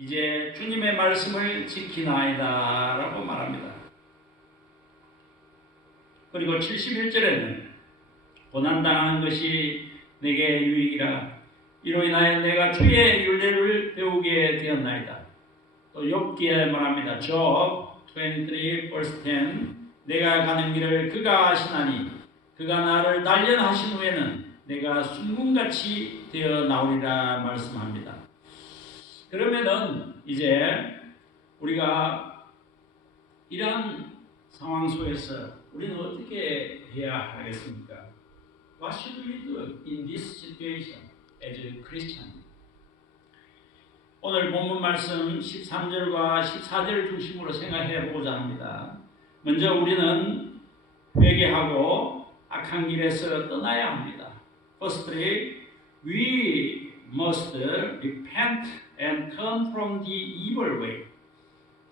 이제 주님의 말씀을 지키나이다 라고 말합니다. 그리고 71절에는 고난당하는 것이 내게 유익이라 이로 인하여 내가 주의 율례를 배우게 되었나이다. 또 욥기에 말합니다. Job 23 verse 10 내가 가는 길을 그가 아시나니 그가 나를 단련하신 후에는 내가 순금같이 되어 나오리라 말씀합니다. 그러면은 이제 우리가 이러한 상황 속에서 우리는 어떻게 해야 하겠습니까? What should we do in this situation as a Christian? 오늘 본문 말씀 13절과 14절을 중심으로 생각해 보고자 합니다. 먼저 우리는 회개하고 악한 길에서 떠나야 합니다. Firstly, we must repent and turn from the evil way.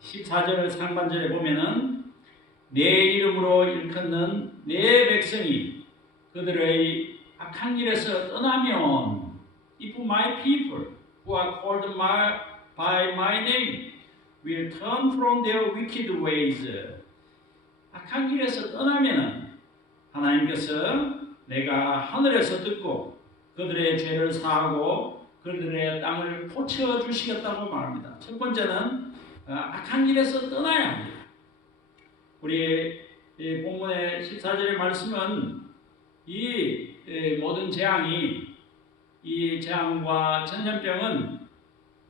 14절 상반절에 보면은 내 이름으로 일컫는 내 백성이 그들의 악한 길에서 떠나면 if my people who are called by my name will turn from their wicked ways. 악한 길에서 떠나면 하나님께서 내가 하늘에서 듣고 그들의 죄를 사하고 그들의 땅을 고쳐 주시겠다고 말합니다. 첫 번째는 악한 길에서 떠나야 합니다. 우리 본문의 14절의 말씀은 이 모든 재앙이 이 재앙과 전염병은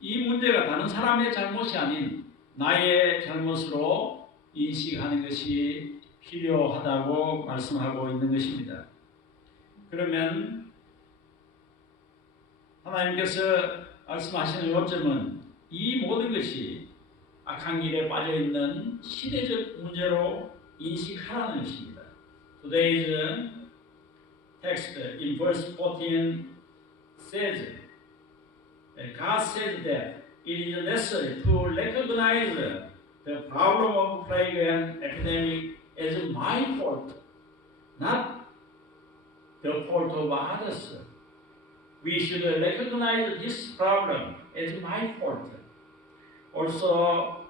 이 문제가 다른 사람의 잘못이 아닌 나의 잘못으로 인식하는 것이 필요하다고 말씀하고 있는 것입니다. 그러면 하나님께서 말씀하시는 요점은 이 모든 것이 악한 길에 빠져있는 시대적 문제로 인식하라는 것입니다. Today's text in verse 14 says, God says that it is necessary to recognize the problem of plague and epidemic as my fault, not the fault of others. We should recognize this problem as my fault. Also,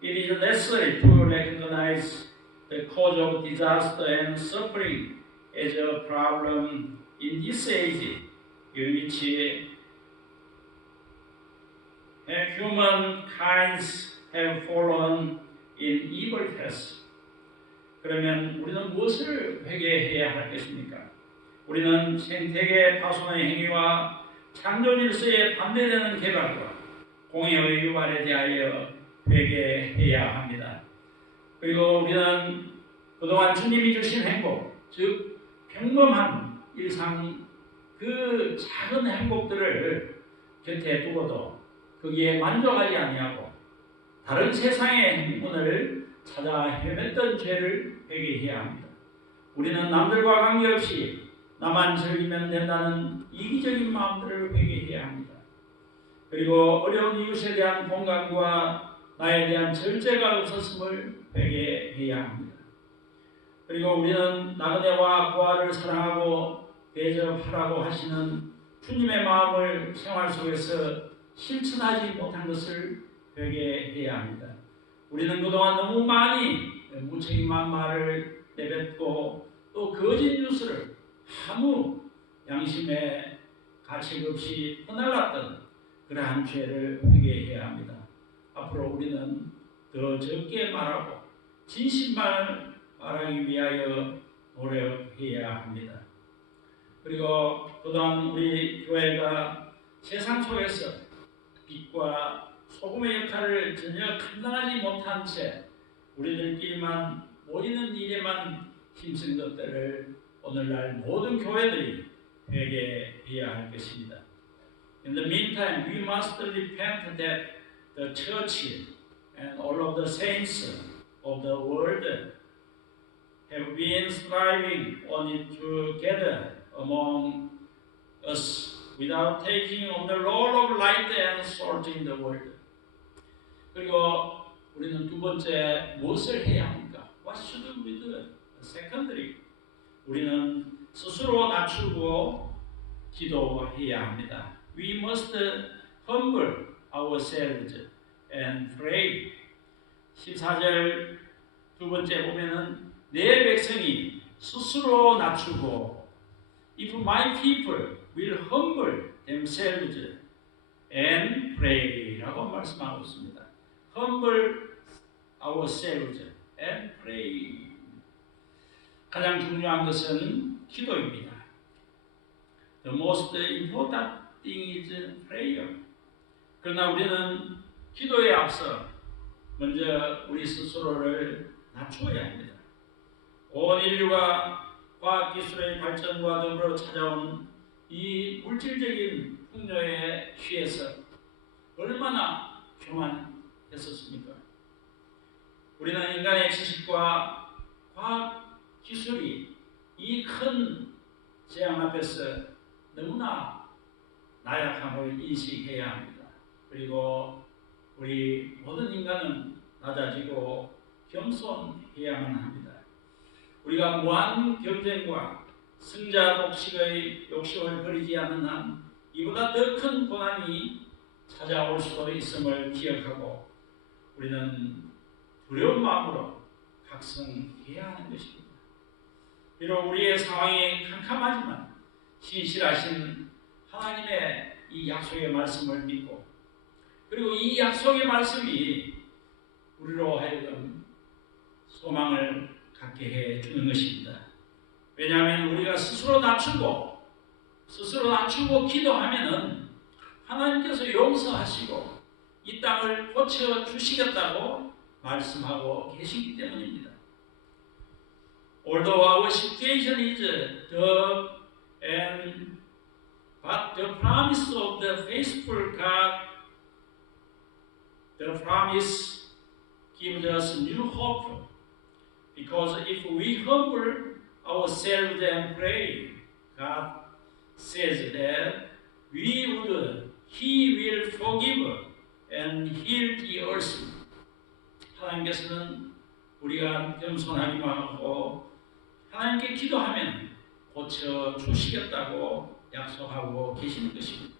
it is necessary to recognize the cause of disaster and suffering as a problem in this age in which humankind have fallen in evil paths. 그러면 우리는 무엇을 회개해야 하겠습니까? 우리는 생태계 파손의 행위와 창조 질서에 반대되는 개발과 공의의 유발에 대하여 회개해야 합니다. 그리고 우리는 그동안 주님이 주신 행복, 즉 평범한 일상 그 작은 행복들을 곁에 두고도 거기에 만족하지 아니하고 다른 세상의 행운을 찾아 헤맸던 죄를 회개해야 합니다. 우리는 남들과 관계없이 나만 즐기면 된다는 이기적인 마음들을 회개해야 합니다. 그리고 어려운 이웃에 대한 공감과 나에 대한 절제가 없었음을 회개해야 합니다. 그리고 우리는 나그네와 고아를 사랑하고 대접하라고 하시는 주님의 마음을 생활 속에서 실천하지 못한 것을 회개해야 합니다. 우리는 그동안 너무 많이 무책임한 말을 내뱉고 또 거짓 뉴스를 아무 양심의 가책 없이 퍼날랐던 그러한 죄를 회개해야 합니다. 앞으로 우리는 더 적게 말하고 진실만 말하기 위하여 노력해야 합니다. 그리고 그동안 우리 교회가 세상 속에서 빛과 소금의 역할을 전혀 감당하지 못한 채 우리들끼리만 모이는 일에만 힘쓴 것들을 오늘날 모든 교회들이 회개해야 할 것입니다. In the meantime, we must repent that the church and all of the saints of the world have been striving on it together among us without taking on the role of light and salt in the world. 그리고 우리는 두 번째 무엇을 해야 합니까? What should we do? Secondly, 우리는 스스로 낮추고 기도해야 합니다. We must humble ourselves and pray. 14절 두 번째 보면은 내 백성이 스스로 낮추고 if my people will humble themselves and pray 라고 말씀하고 있습니다. humble ourselves and pray. 가장 중요한 것은 기도입니다. The most important thing is prayer. 그러나 우리는 기도에 앞서 먼저 우리 스스로를 낮추어야 합니다. 온 인류가 과학기술의 발전과 더불어 찾아온 이 물질적인 풍요에 취해서 얼마나 교만했었습니까? 우리는 인간의 지식과 과학기술이 이 큰 재앙 앞에서 너무나 나약함을 인식해야 합니다. 그리고 우리 모든 인간은 낮아지고 겸손해야만 합니다. 우리가 무한 경쟁과 승자 독식의 욕심을 버리지 않는 한 이보다 더 큰 고난이 찾아올 수도 있음을 기억하고 우리는 두려운 마음으로 각성해야 하는 것입니다. 비록 우리의 상황이 캄캄하지만 신실하신 하나님의 이 약속의 말씀을 믿고 그리고 이 약속의 말씀이 우리로 하여금 소망을 갖게 해주는 것입니다. 왜냐하면 우리가 스스로 낮추고 기도하면은 하나님께서 용서하시고 이 땅을 고쳐주시겠다고 말씀하고 계시기 때문입니다. Although our situation is tough but the promise of the faithful God, the promise gives us new hope. Because if we humble ourselves and pray, God says that He will forgive and heal the earth. 하나님께서는 우리가 겸손하기만 하고 하나님께 기도하면 고쳐 주시겠다고 약속하고 계시는 것입니다.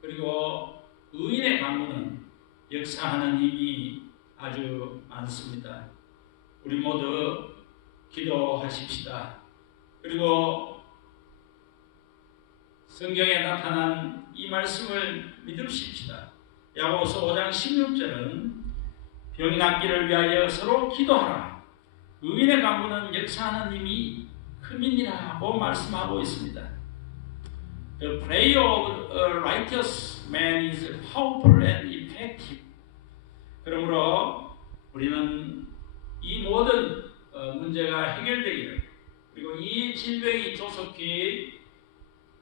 그리고 의인의 강구는 역사하는 힘이 아주 많습니다. 우리 모두 기도하십시다. 그리고 성경에 나타난 이 말씀을 믿으십시다. 야고보서 5장 16절은 병 낫기를 위하여 서로 기도하라. 의인의 강구는 역사하는 힘이 큼이니라고 말씀하고 있습니다. The prayer of a righteous man is powerful and effective. 그러므로 우리는 이 모든 문제가 해결되기를 그리고 이 질병이 조속히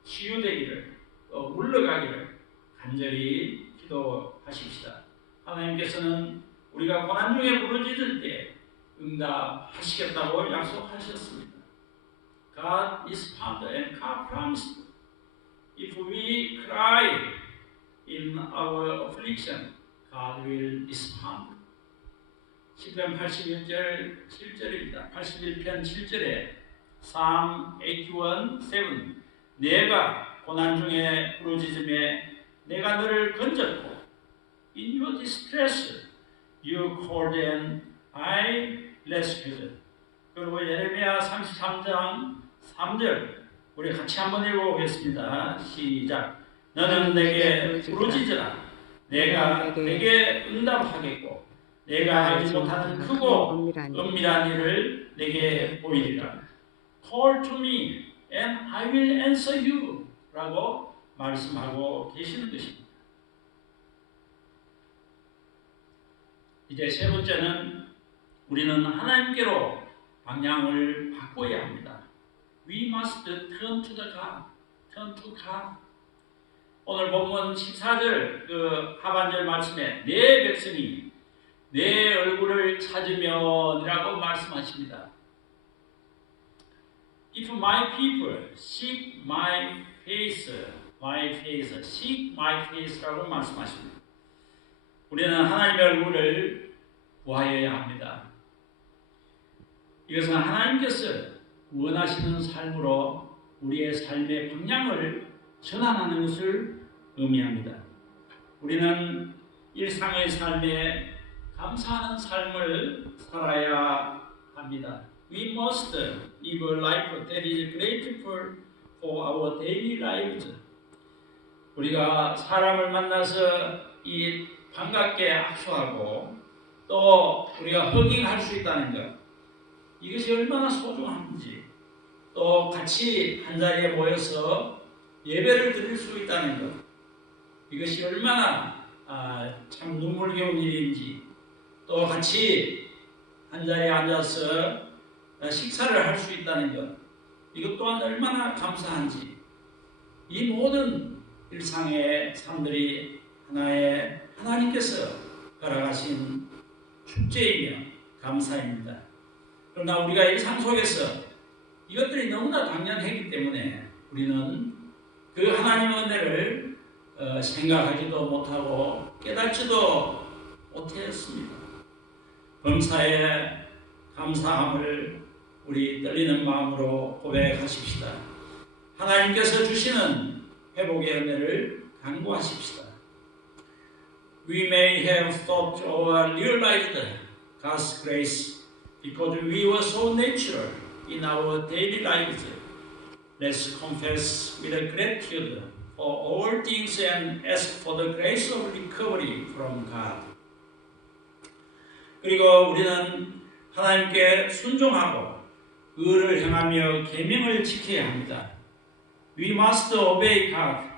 치유되기를 물러가기를 간절히 기도하십시다. 하나님께서는 우리가 고난 중에 부르짖을 때 응답하시겠다고 약속하셨습니다. God is found and God promised. If we cry in our affliction, God will respond. 시편 81절 7절입니다. 81편 7절에 Psalm 81:7 내가 고난 중에 부르짖음에 내가 너를 건졌고 In your distress you called and I rescued. 그리고 예레미야 33장 3절 우리 같이 한번 읽어보겠습니다. 시작. 너는 내게 부르짖으라. 내가 내게 응답하겠고 내가 알지 못하는 크고 은밀한 일을 내게 보이리라. Call to me and I will answer you 라고 말씀하고 계시는 것입니다. 이제 세 번째는 우리는 하나님께로 방향을 바꿔야 합니다. We must turn to the God. Turn to God. 오늘 본문 14절 그 하반절 말씀에 내 백성이 내 얼굴을 찾으면이라고 말씀하십니다. If my people seek my face, seek my face라고 말씀하십니다. 우리는 하나님의 얼굴을 구하여야 합니다. 이것은 하나님께서 원하시는 삶으로 우리의 삶의 방향을 전환하는 것을 의미합니다. 우리는 일상의 삶에 감사하는 삶을 살아야 합니다. We must live a life that is grateful for our daily lives. 우리가 사람을 만나서 이 반갑게 악수하고 또 우리가 허깅할 수 있다는 것, 이것이 얼마나 소중한지, 또 같이 한자리에 모여서 예배를 드릴 수 있다는 것, 이것이 얼마나 참 눈물겨운 일인지, 또 같이 한자리에 앉아서 식사를 할 수 있다는 것, 이것 또한 얼마나 감사한지, 이 모든 일상의 삶들이 하나의 하나님께서 허락하신 축제이며 감사입니다. 그러나 우리가 일상 속에서 이것들이 너무나 당연하기 때문에 우리는 그 하나님의 은혜를 생각하지도 못하고 깨닫지도 못했습니다. 범사에 감사함을 우리 떨리는 마음으로 고백하십시다. 하나님께서 주시는 회복의 은혜를 간구하십시다. We may have thought or realized God's grace because we were so natural in our daily lives. Let's confess with gratitude for all things and ask for the grace of recovery from God. 그리고 우리는 하나님께 순종하고 의를 행하며 계명을 지켜야 합니다. We must obey God,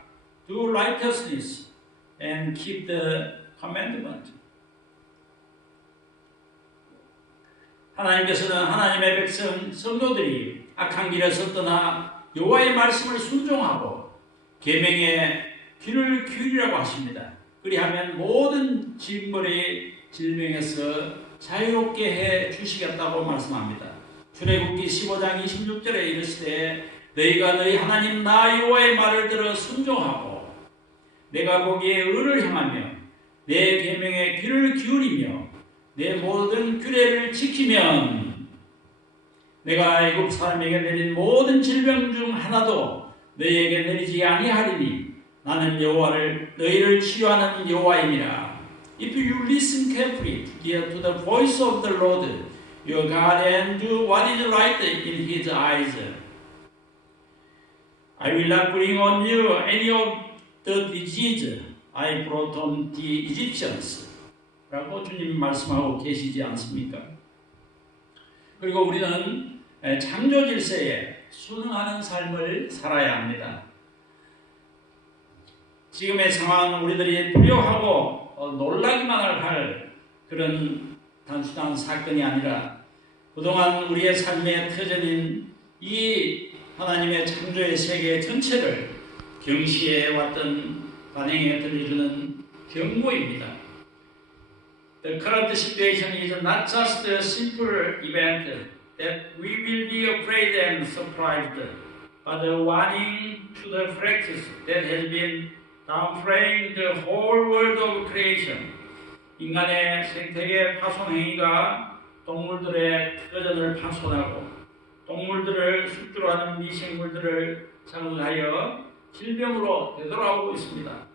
do righteousness, and keep the commandment. 하나님께서는 하나님의 백성 성도들이 악한 길에서 떠나 여호와의 말씀을 순종하고 계명에 귀를 기울이라고 하십니다. 그리하면 모든 징벌의 질병에서 자유롭게 해 주시겠다고 말씀합니다. 출애굽기 15장 26절에 이르시되 너희가 너희 하나님 나 여호와의 말을 들어 순종하고 내가 보기에 의를 행하며 내 계명에 귀를 기울이며 내 모든 규례를 지키면 내가 애굽 사람에게 내린 모든 질병 중 하나도 너희에게 내리지 아니하리니 나는 여호와를 너희를 치료하는 여호와이니라. If you listen carefully to the voice of the Lord your God and do what is right in His eyes, I will not bring on you any of the disease I brought on the Egyptians. 라고 주님 말씀하고 계시지 않습니까? 그리고 우리는 창조 질서에 순응하는 삶을 살아야 합니다. 지금의 상황은 우리들이 두려워하고 놀라기만 할 그런 단순한 사건이 아니라 그동안 우리의 삶에 터져진 이 하나님의 창조의 세계 전체를 경시해 왔던 반응에 들려주는 경고입니다. The current situation is not just a simple event that we will be afraid and surprised, but a warning to the practice that has been downplaying the whole world of creation. 인간의 생태계 파손 행위가 동물들의 터전을 파손하고 동물들을 숙주로 하는 미생물들을 자극하여 질병으로 되돌아오고 있습니다.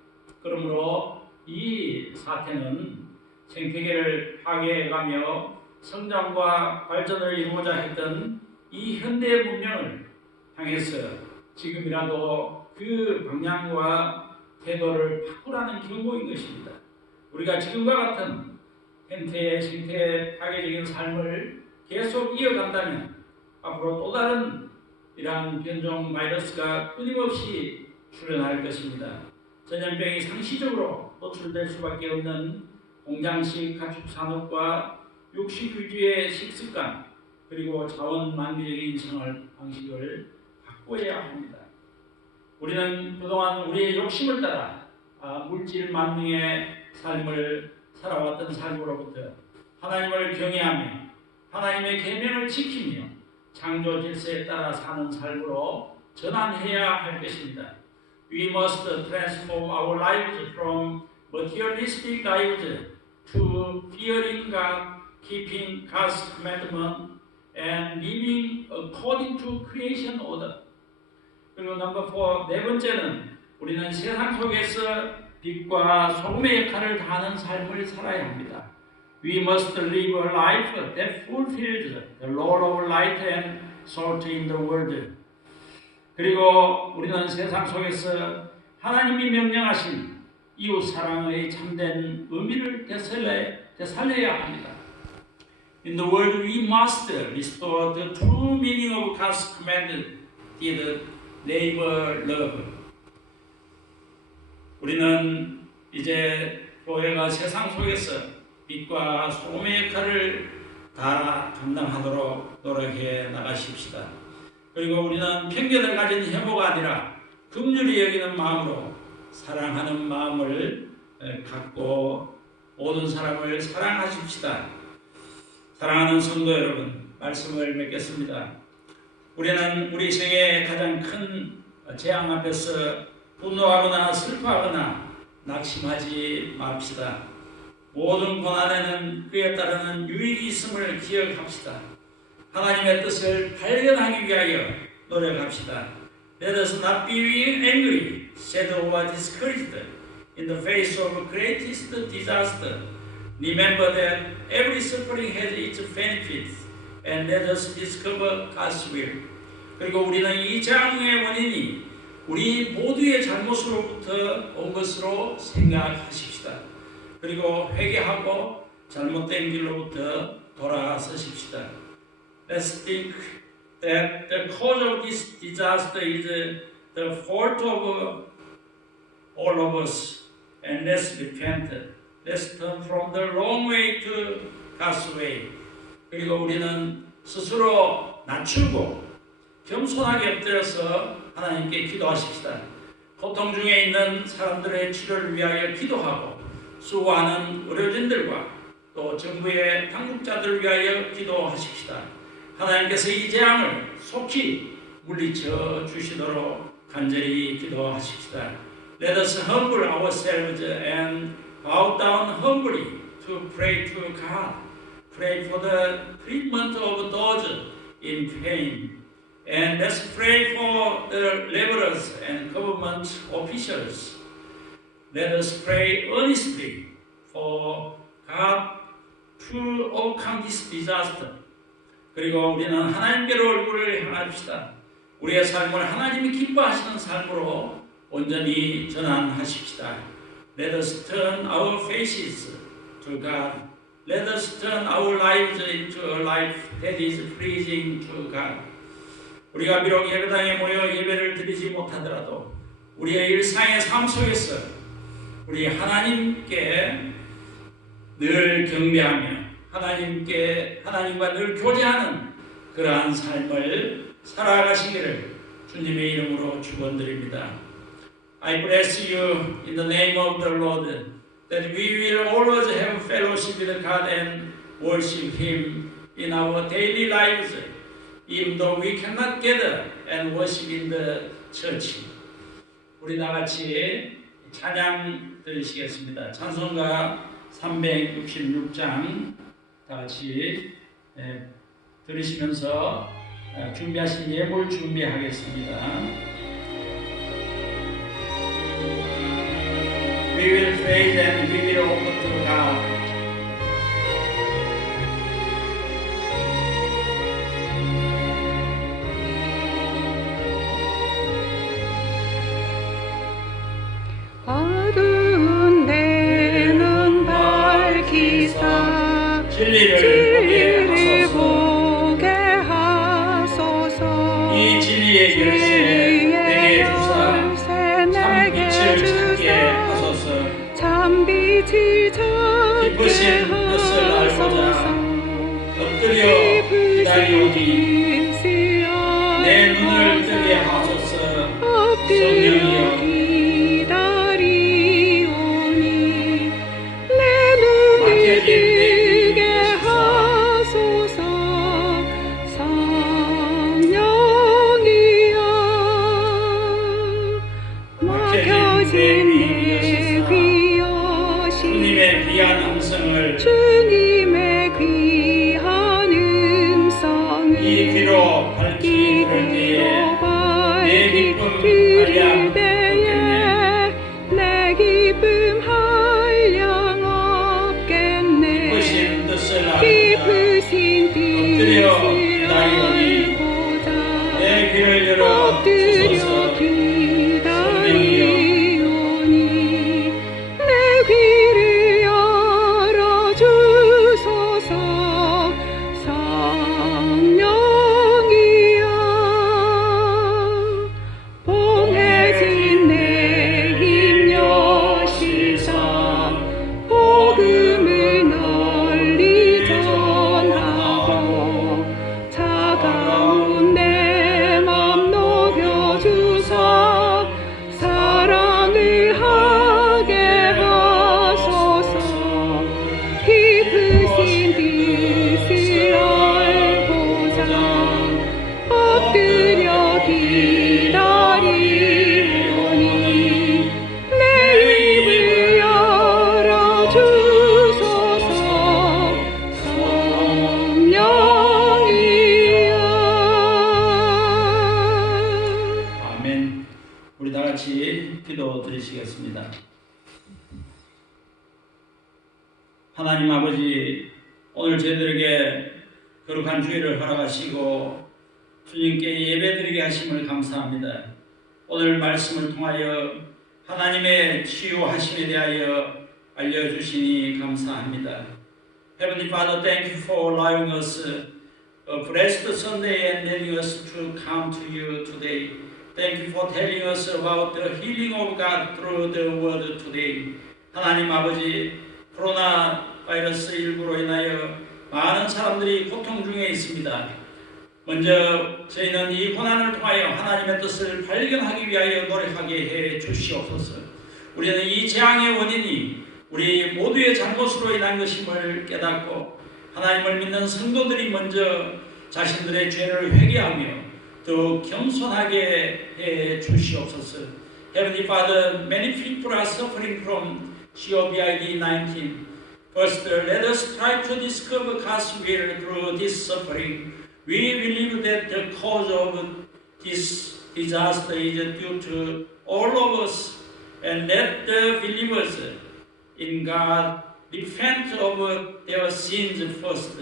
그러므로 이 사태는 생태계를 파괴해가며 성장과 발전을 이루고자 했던 이 현대 문명을 향해서 지금이라도 그 방향과 태도를 바꾸라는 경고인 것입니다. 우리가 지금과 같은 생태 파괴적인 삶을 계속 이어간다면 앞으로 또 다른 이러한 변종 바이러스가 끊임없이 출현할 것입니다. 전염병이 상시적으로 노출될 수밖에 없는 공장식 가축 산업과 육식 위주의 식습관 그리고 자원 낭비적인 생활 방식을 바꿔야 합니다. 우리는 그동안 우리의 욕심을 따라 물질 만능의 삶을 살아왔던 삶으로부터 하나님을 경외하며 하나님의 계명을 지키며 창조 질서에 따라 사는 삶으로 전환해야 할 것입니다. We must transform our lives from materialistic lives to fearing God, keeping God's commandment, and living according to creation order. 그리고 넘버 4, 네 번째는 우리는 세상 속에서 빛과 소금의 역할을 다하는 삶을 살아야 합니다. We must live a life that fulfills the role of light and salt in the world. 그리고 우리는 세상 속에서 하나님이 명령하신 이웃 사랑의 참된 의미를 되살려야 합니다. In the world, we must restore the true meaning of God's commanded neighbor love. 우리는 이제 교회가 세상 속에서 빛과 소금의 역할을 다 감당하도록 노력해 나가십시다. 그리고 우리는 편견을 가진 혐오가 아니라 긍휼히 여기는 마음으로 사랑하는 마음을 갖고 모든 사람을 사랑하십시다. 사랑하는 성도 여러분, 말씀을 맺겠습니다. 우리는 우리 생애의 가장 큰 재앙 앞에서 분노하거나 슬퍼하거나 낙심하지 맙시다. 모든 고난에는 그에 따르는 유익이 있음을 기억합시다. 하나님의 뜻을 발견하기 위하여 노력합시다. Let us not be angry, sad or discouraged in the face of greatest disaster. Remember that every suffering has its benefits, and let us discover God's will. 그리고 우리는 이 재앙의 원인이 우리 모두의 잘못으로부터 온 것으로 생각하십시다. 그리고 회개하고 잘못된 길로부터 돌아서십시다. Let's think that the cause of this disaster is the fault of all of us, and let's repent. Let's turn from the wrong way to God's way. 그리고 우리는 스스로 낮추고 겸손하게 엎드려서 하나님께 기도하십시다. 고통 중에 있는 사람들의 치료를 위하여 기도하고 수고하는 의료진들과 또 정부의 당국자들을 위하여 기도하십시다. 하나님께서 이 재앙을 속히 물리쳐 주시도록 간절히 기도하십시다. Let us humble ourselves and bow down humbly to pray to God. Pray for the treatment of those in pain. And let's pray for the laborers and government officials. Let us pray earnestly for God to overcome this disaster. 그리고 우리는 하나님께로 얼굴을 향합시다. 우리의 삶을 하나님이 기뻐하시는 삶으로 온전히 전환하십시다. Let us turn our faces to God. Let us turn our lives into a life that is pleasing to God. 우리가 비록 예배당에 모여 예배를 드리지 못하더라도 우리의 일상의 삶 속에서 우리 하나님께 늘 경배하며 하나님과 늘 교제하는 그러한 삶을 살아가시기를 주님의 이름으로 축원드립니다. I bless you in the name of the Lord, that we will always have fellowship with God and worship Him in our daily lives, even though we cannot gather and worship in the church. 우리 다 같이 찬양 들으시겠습니다. 찬송가 366장 다 같이 들으시면서 준비하신 예물 준비하겠습니다. We will praise and we will offer to God. 어두운 데는 밝히사 진리를 보게 하소서. 이 진리의 열쇠 내게 주사 참빛을 찾게 하소서. 기쁘신 뜻을 알고자 엎드려 기다리오니 내 눈을 뜨게 하소서. 성령이여 주님의 귀한 음성을 이 귀로 밝히 들을 때에 내 기쁨 뜻을 알고자 깊으신 엎드려 뜻을 기다리오니 알고자 내 귀를 열어 엎드려 주소서. 기다리오니 내 귀를 열어주소서. 성령이여 봉해진 내 힘 여시사 복음을 널리 전하고 차가운 내 맘 녹여주사 사랑을 하게 하소서. 깊으신 뜻을 알고자 엎드려 기다리오니 내 입을 열어주소서. 성령이여. 아멘. 우리 다 같이 기도 드리시겠습니다. 하나님 아버지, 오늘 저희들에게 거룩한 주일을 허락하시고 주님께 예배드리게 하심을 감사합니다. 오늘 말씀을 통하여 하나님의 치유하심에 대하여 알려주시니 감사합니다. Heavenly Father, thank you for allowing us a blessed Sunday and letting us to come to you today. Thank you for telling us about the healing of God through the word today. 하나님 아버지, 코로나 바이러스 19로 인하여 많은 사람들이 고통 중에 있습니다. 먼저 저희는 이 고난을 통하여 하나님의 뜻을 발견하기 위하여 노력하게 해 주시옵소서. 우리는 이 재앙의 원인이 우리 모두의 잘못으로 인한 것임을 깨닫고 하나님을 믿는 성도들이 먼저 자신들의 죄를 회개하며 더 겸손하게 해 주시옵소서. Heavenly Father, many people are suffering from COVID-19. First, let us try to discover God's will through this suffering. We believe that the cause of this disaster is due to all of us, and let the believers in God repent of their sins first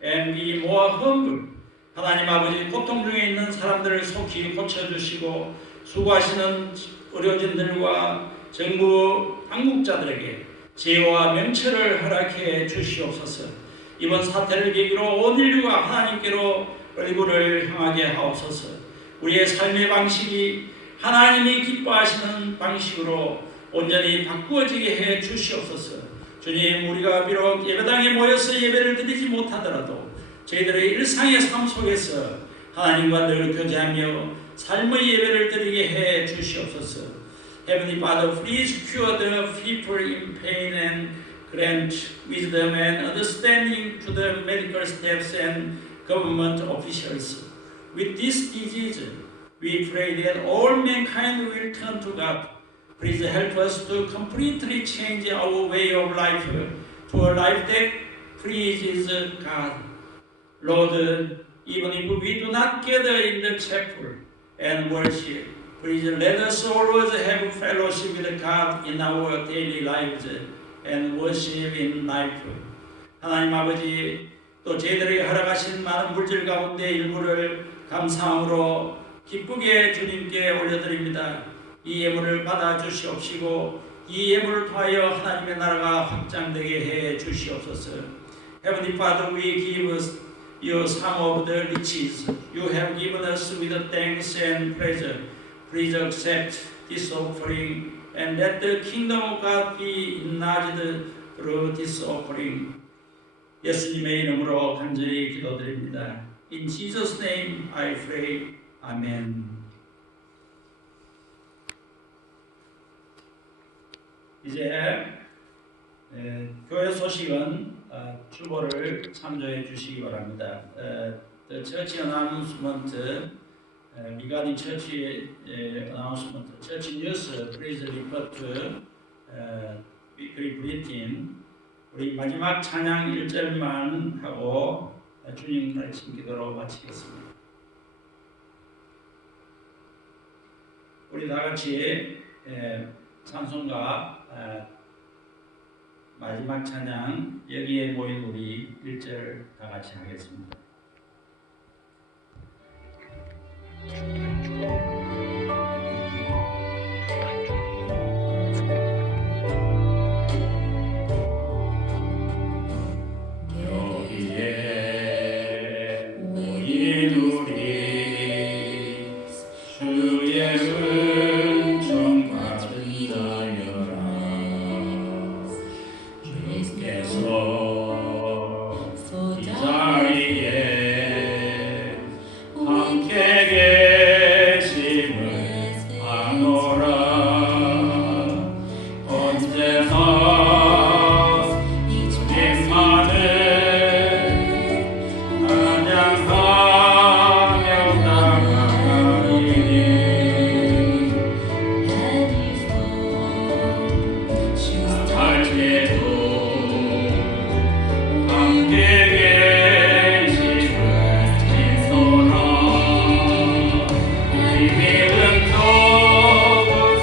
and be more humble. 하나님 아버지, 고통 중에 있는 사람들을 속히 고쳐주시고 수고하시는 의료진들과 정부 당국자들에게 지혜와 명철을 허락해 주시옵소서. 이번 사태를 계기로 온 인류가 하나님께로 얼굴을 향하게 하옵소서. 우리의 삶의 방식이 하나님이 기뻐하시는 방식으로 온전히 바꾸어지게 해 주시옵소서. 주님, 우리가 비록 예배당에 모여서 예배를 드리지 못하더라도 저희들의 일상의 삶 속에서 하나님과 늘 교제하며 삶의 예배를 드리게 해 주시옵소서. Heavenly Father, please cure the people in pain and grant wisdom and understanding to the medical staffs and government officials. With this disease, we pray that all mankind will turn to God. Please help us to completely change our way of life to a life that pleases God. Lord, even if we do not gather in the chapel and worship, please let us always have fellowship with God in our daily lives and worship in life. 하나님 아버지, 또 저희들에게 허락하신 많은 물질 가운데 일부를 감사함으로 기쁘게 주님께 올려드립니다. 이 예물을 받아 주시옵시고 이 예물을 통하여 하나님의 나라가 확장되게 해 주시옵소서. Heavenly Father, we give you some of the riches you have given us with thanks and pleasure. Please accept this offering and let the kingdom of God be enlarged through this offering. 예수님의 이름으로 간절히 기도드립니다. In Jesus' name I pray. Amen. 이제 교회 소식은 주보를 참조해 주시기 바랍니다. The church announcement, regarding church announcement, church news, please refer to weekly bulletin. 우리 마지막 찬양 1절만 하고 주님 가르친 기도로 마치겠습니다. 우리 다 같이 찬송가 마지막 찬양 여기에 모인 우리 1절 다 같이 하겠습니다. 여기에 모인 우리 주의 은총 받은 자여라. 주께서 이 자리에 함께 계심을 아노라. 언제나 주님만을 찬양하며 나아가리니. 할 때도 함께 계심을 믿노라. 이 믿음 더욱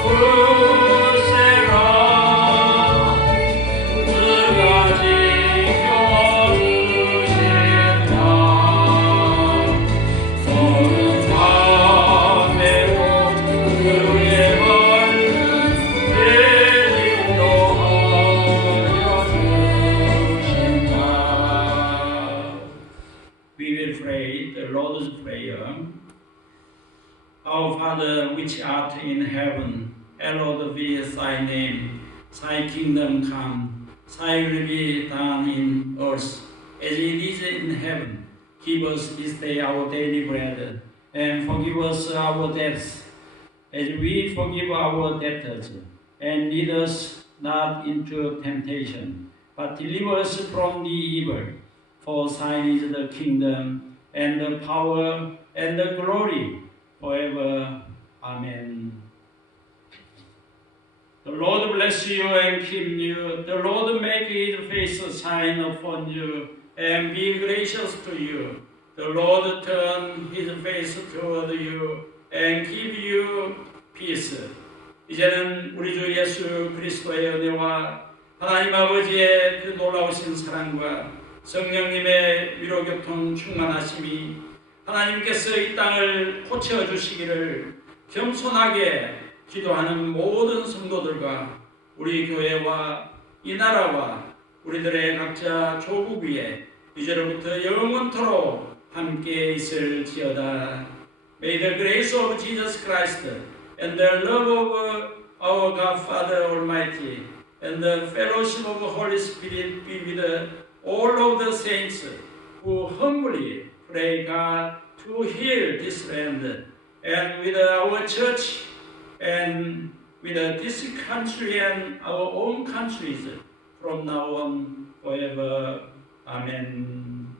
굳세라. 그가 지켜주신다. 오늘 밤에도 그의 We will pray the Lord's Prayer. Our Father, which art in heaven, hallowed be thy name. Thy kingdom come, thy will be done in earth as it is in heaven. Give us this day our daily bread, and forgive us our debts, as we forgive our debtors. And lead us not into temptation, but deliver us from the evil. For thine is the kingdom, and the power, and the glory, forever. Amen. The Lord bless you and keep you. The Lord make his face shine upon you, and be gracious to you. The Lord turn his face toward you, and give you peace. 이제는 우리 주 예수 그리스도의 은혜와 하나님 아버지의 그 놀라우신 사랑과 성령님의 위로교통 충만하심이 하나님께서 이 땅을 고쳐주시기를 겸손하게 기도하는 모든 성도들과 우리 교회와 이 나라와 우리들의 각자 조국 위에 이제로부터 영원토록 함께 있을지어다. May the grace of Jesus Christ and the love of our God Father Almighty and the fellowship of the Holy Spirit be with all of the saints who humbly pray God to heal this land, and with our church, and with this country and our own countries from now on forever. Amen.